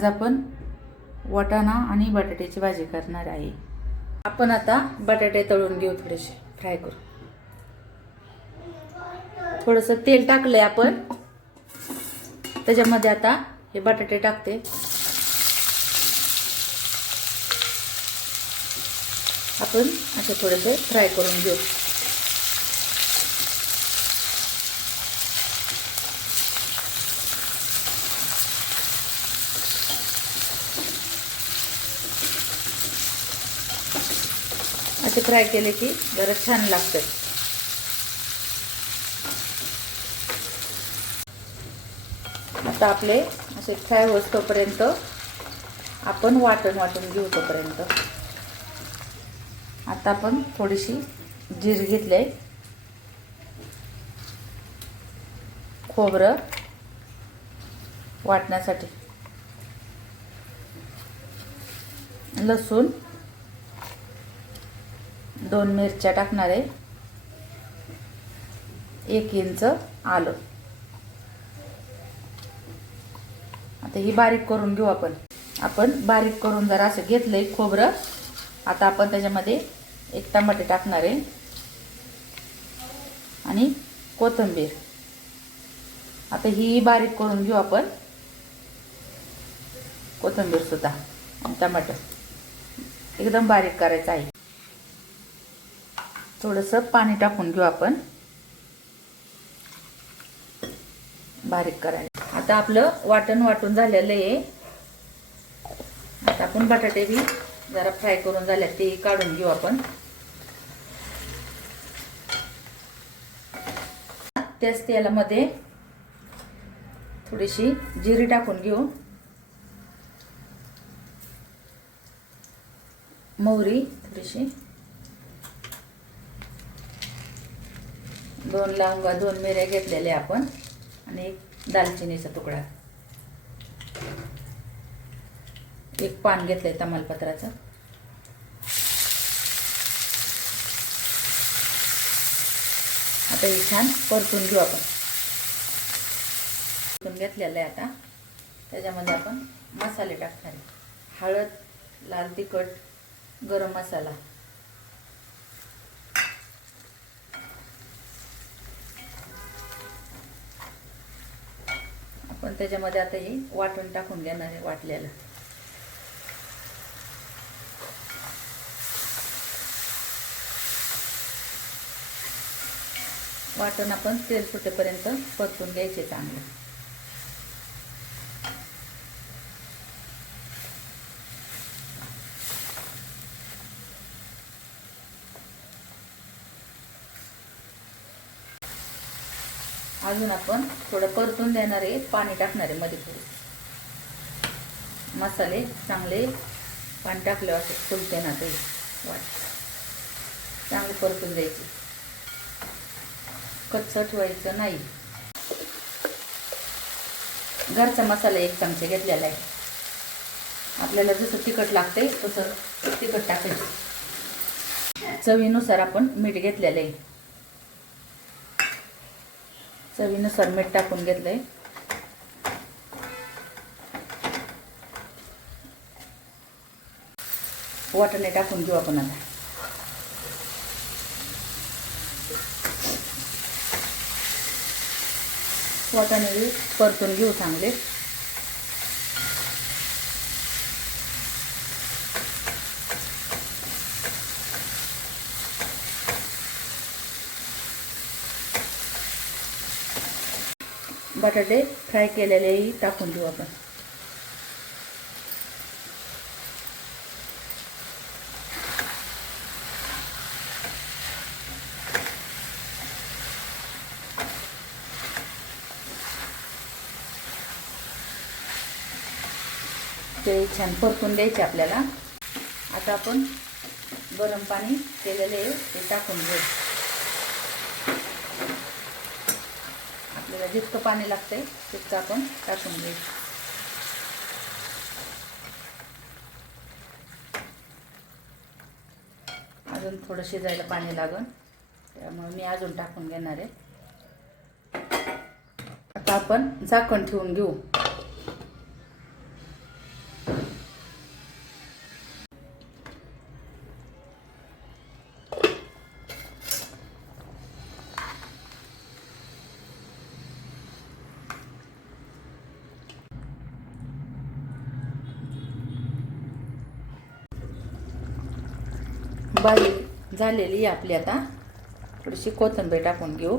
आज आपण वाटाणा आणि बटाट्याची भाजी करणार आहे. आपण आता बटाटे तळून घेऊ थोडेसे. फ्राय करू. थोडंसं तेल टाकलंय आपण. त्याच्यामध्ये आता हे बटाटे टाकते. आपण असे थोडेसे फ्राय करून घेऊ. असे फ्राय केले की जरा छान लागतं आता आपले असे फ्राय होतोपर्यंत आपण वाटण वाटून घेऊ तोपर्यंत. आता आपण थोडीशी जीर घेतले खोबरं वाटण्यासाठी. लसूण दोन मिरच्या टाकणार आहे. एक इंच आलं. आता ही बारीक करून घेऊ आपण. आपण बारीक करून जरा असं घेतलंय खोबरं आता आपण त्याच्यामध्ये एक टमाटे टाकणार आहे. आणि कोथिंबीर. आता ही बारीक करून घेऊ आपण. कोथिंबीर सुद्धा टमाटर एकदम बारीक करायचं आहे. थोडंसं पाणी टाकून घेऊ आपण. बारीक करायला. आता आपलं वाटण वाटून झालेलं आहे. आता आपण बटाटे बी जरा फ्राय करून झाल्या ते काढून घेऊ आपण. त्याच तेलामध्ये थोडीशी जिरी टाकून घेऊ. मोहरी थोडीशी दोन लवंगा दोन मिऱ्या घेतलेल्या आपण आणि एक दालचिनीचा तुकडा. एक पान घेतलंय तमालपत्राचं. आता हे छान परतून घेऊ आपण. परतून घेतलेलं आहे आता. त्याच्यामध्ये आपण मसाले टाकणार आहे. हळद लाल तिखट गरम मसाला. पण त्याच्यामध्ये आता हे वाटून टाकून घेणार आहे वाटलेलं. वाटण आपण तेल सुटेपर्यंत परतून घ्यायचे चांगलं. अजून आपण थोडं परतून देणार आहे पाणी टाकणार आहे मध्ये थोडे. मसाले चांगले पाणी टाकले असे फुलते ना ते वाट. चांगले परतून द्यायचे. कच्चं ठेवायचं नाही. घरचा मसाला एक चमचे घेतलेला आहे. आपल्याला जसं तिखट लागतंय तसं तिखट टाकायचं. चवीनुसार आपण मीठ घेतलेलं आहे. चवीनुसार मीठ टाकून घेतलंय. वाटणे टाकून घेऊ आपण आता. वाटाणे परतून घेऊ चांगले. बटाटे फ्राय केलेलेही टाकून देऊ आपण. ते छान परतून द्यायचे आपल्याला. आता आपण गरम पाणी केलेले ते टाकून घेऊ त्याला जितकं पाणी लागतंय तितकं आपण टाकून घ्यायचं अजून थोडं शिजायला पाणी लागन त्यामुळे मी अजून टाकून घेणार आहे. आता आपण झाकण ठेवून घेऊ. भाजी झालेली आपली आता. थोडीशी कोथिंबीर टाकून घेऊ.